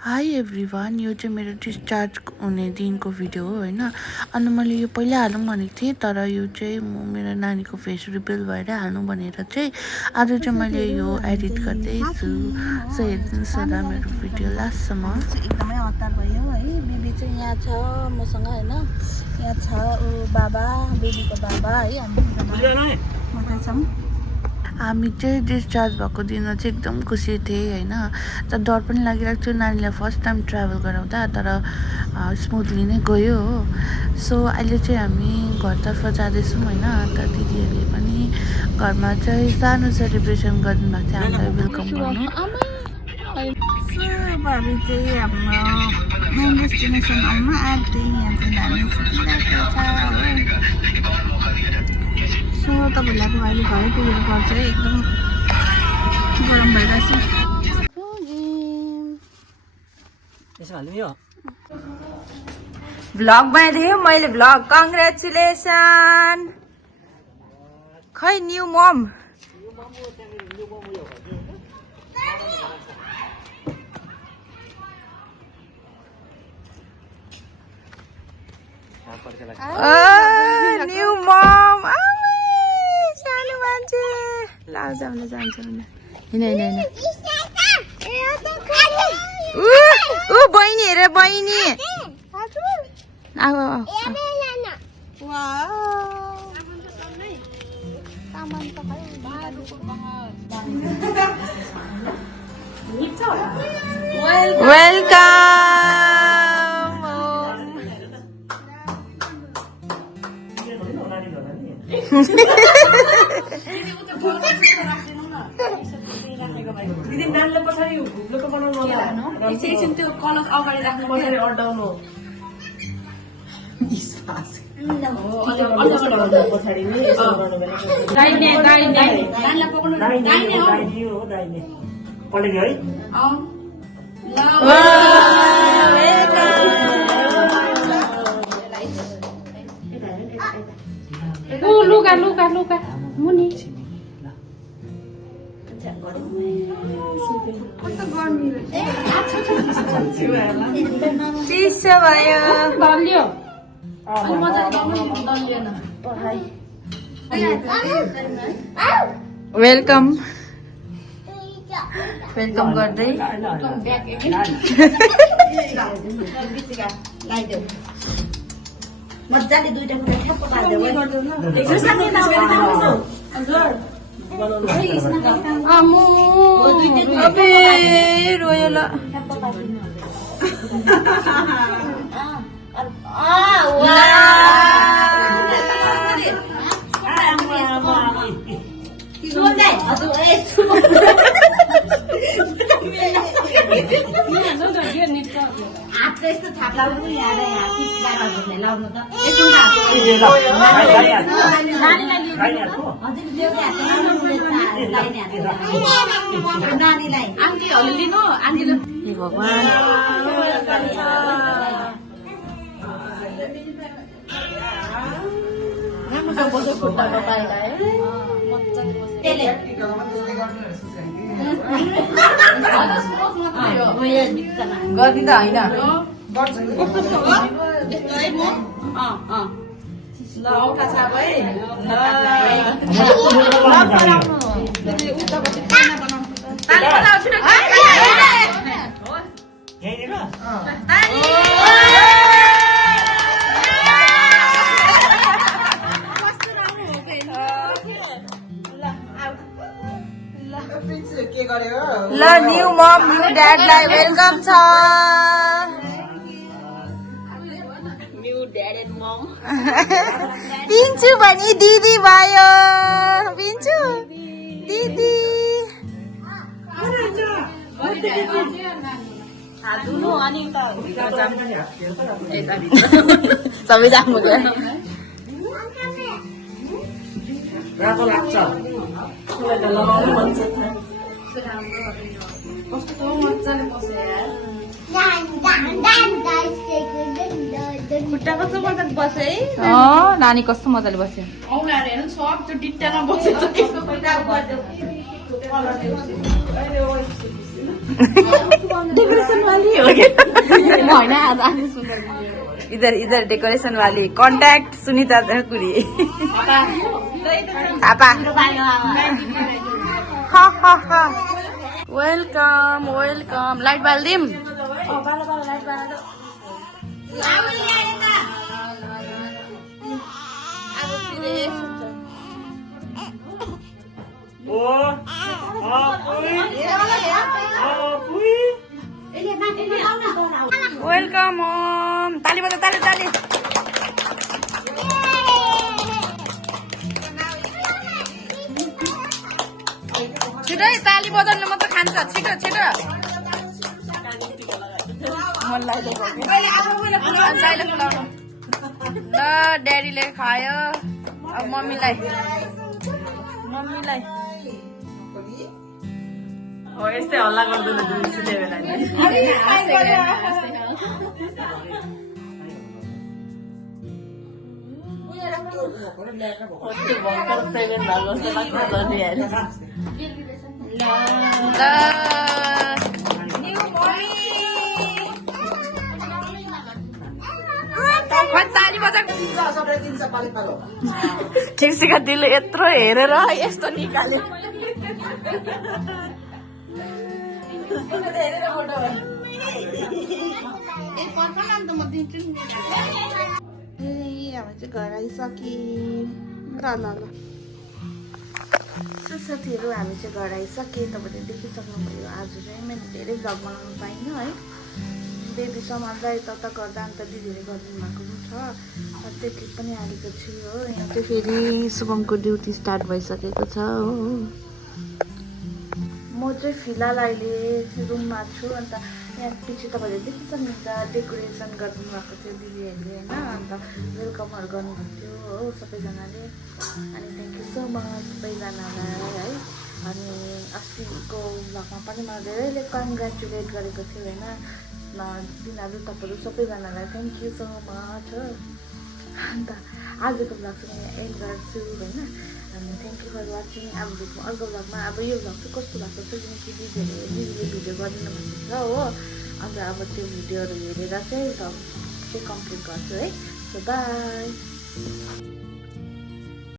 High everyone, यो चाहिँ मेरो डिस्चार्ज हुने दिनको भिडियो हो होइन। अनि मैले यो पहिल्यै हालौँ भनेको थिएँ, तर यो चाहिँ म मेरो नानीको फेस रिभिल भएर हाल्नु भनेर चाहिँ आज चाहिँ मैले यो एडिट गर्दैछु। सो हेर्नुहोस् होला मेरो भिडियो लास्टसम्म। एकदमै हतार भयो है। बेबी चाहिँ यहाँ छ मसँग होइन। यहाँ छ बाबा, बेबीको बाबा है। हामी मात्रै छौँ। हामी चाहिँ डिस्चार्ज भएको दिन चाहिँ एकदम खुसी थिएँ होइन। तर डर पनि लागिरहेको थियो नानीलाई फर्स्ट टाइम ट्राभल गराउँदा, तर स्मुथली नै गयो हो। सो अहिले चाहिँ हामी घरतर्फ जाँदैछौँ होइन। अन्त दिदीहरूले पनि घरमा चाहिँ सानो सेलिब्रेसन गर्नुभएको थियो हामीलाई वेलकम गर्नु। सो भाबी चाहिँ हाम्रो मेन डेस्टिनेसन आउनु आँट्दै, यहाँ चाहिँ नानी सुतिरहेको छ हो। सो तपाईँलाई अब अहिले घरै पुगेर पर्छ है, एकदम गरम भइरहेछ। भ्लग बनाइदिएँ मैले भ्लग। कङ्ग्रेचुलेसन। खै न्यू मम न्यू मम सानो मान्छे लाउजाउन जान्छ हिँड हिँड हिँड। ऊ बहिनी हेर बहिनी। वेलकम। दिदी नानीले पछाडि हुब्लोको बनाउनु एकछिन त्यो कलर अगाडि राख्नु पछाडि अड्डाउनु पछाडि दाहिने दाहिने नानीलाई पक्राउनु दाहिने हो दाहिने पल्टेको है। लुगा लुगा लुगा मुनि चिसो भयो। दलियो वेलकम वेलकम गर्दै मजाले दुईटा कुरा ठ्याप्प पार्दै रोयो ल। हातले यस्तो छाप लाउनु यहाँ पिसगारहरूले लाउनु त नानीलाई आन्टीहरूले लिनु आन्टीले भगवान् गर्दी त होइन ल। न्यू मम न्यू ड्याडलाई वेलकम छ। पिन्छु भनी दिदी भयो। पिन्छु दिदी सबै जानु राम्रो लाग्छ लगाउनु मन छ। कस्तो मजाले बस्यो यार। खुट्टा कस्तो मजाले बस्यो है। नानी कस्तो मजाले बस्यो। औँलाहरू हेर्नु सब त्यो डिट्टामा बसेछ। डेकोरेशन वाली हो गया इधर इधर डेकोरेशन वाली कॉन्टैक्ट सुनीता धरपुरी पापा हा हा हा वेलकम वेलकम लाइट बाल्दिम वेलकम होम ताली बजा ताली ताली छिटै ताली बजाउन मात्र खान्छ छिटो छिटो ल ड्याडीले खायो अब मम्मीलाई हो यस्तै हल्ला गर्दैन दिउँसो त्यो बेला ताली बजा खिर्सीका दिल यत्रो हेरेर यस्तो निकाल्यो हामी चाहिँ घर आइसक्यौँ ल साथीहरू हामी चाहिँ घर आइसकेँ तपाईँले देखिसक्नुभयो आज चाहिँ मैले धेरै भ्लग बनाउनु पाइनँ है बेबी सम्हाल्दा यता गर्दा अन्त दिदीले गरिदिनु भएको पनि छ त्यति पनि हालेको छु हो यहाँ चाहिँ फेरि शुभमको ड्युटी स्टार्ट भइसकेको छ हो म चाहिँ फिलहाल अहिले रुममा छु अन्त यहाँ पछि तपाईँले देखिसक्नुहुन्छ डेकोरेसन गरिदिनु भएको थियो दिदीहरूले होइन अन्त वेलकमहरू गर्नुभएको थियो हो सबैजनाले अनि थ्याङ्क यू सो मच सबैजनालाई है अनि अस्तिको भ्लगमा पनि मलाई धेरैले कङ्ग्रेचुलेट गरेको थियो होइन तिनीहरू तपाईँहरू सबैजनालाई थ्याङ्क यू सो मच हो अन्त आजको भ्लग चाहिँ यहाँ एन्ड गर्छु होइन अनि थ्याङ्क यू फर वाचिङ अब भेट्नु अर्को भ्लगमा अब यो भ्लग चाहिँ कस्तो भएको छ किनकि दिदीले भिडियो गरिदिनु भएको छ हो अन्त अब त्यो भिडियोहरू हेरेर चाहिँ भ्लग चाहिँ कम्प्लिट गर्छु है सो बाई